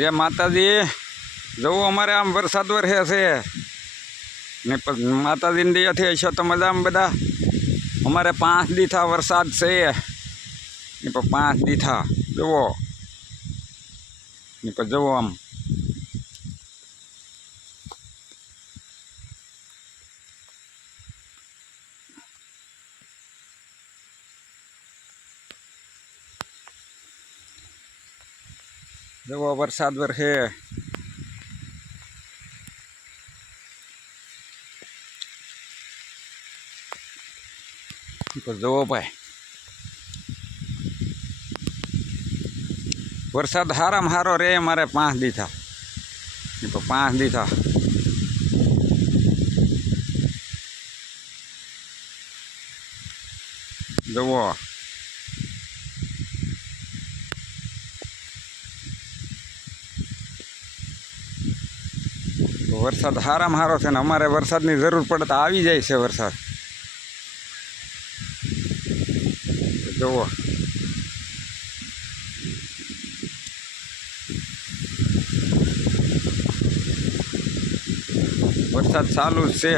जय माताजी। जो अमरे आम वरसाद वरसे छे ने माताजी ने दया थी छो तो मजा में बधा। अमरे 5 दी था वरसाद से ने 5 दी था जुओ ने जुओ आम जुओ वरसाद वरसे। जुओ भाई वरसाद हारा में हारो रे मारे 5 दी था 5 दी था। जुओ वरसाद हारा में हारो छे ने अमारे वरसाद की जरूर पड़े तो आई जाए छे वरसाद। जुओ वरसाद चालू छे।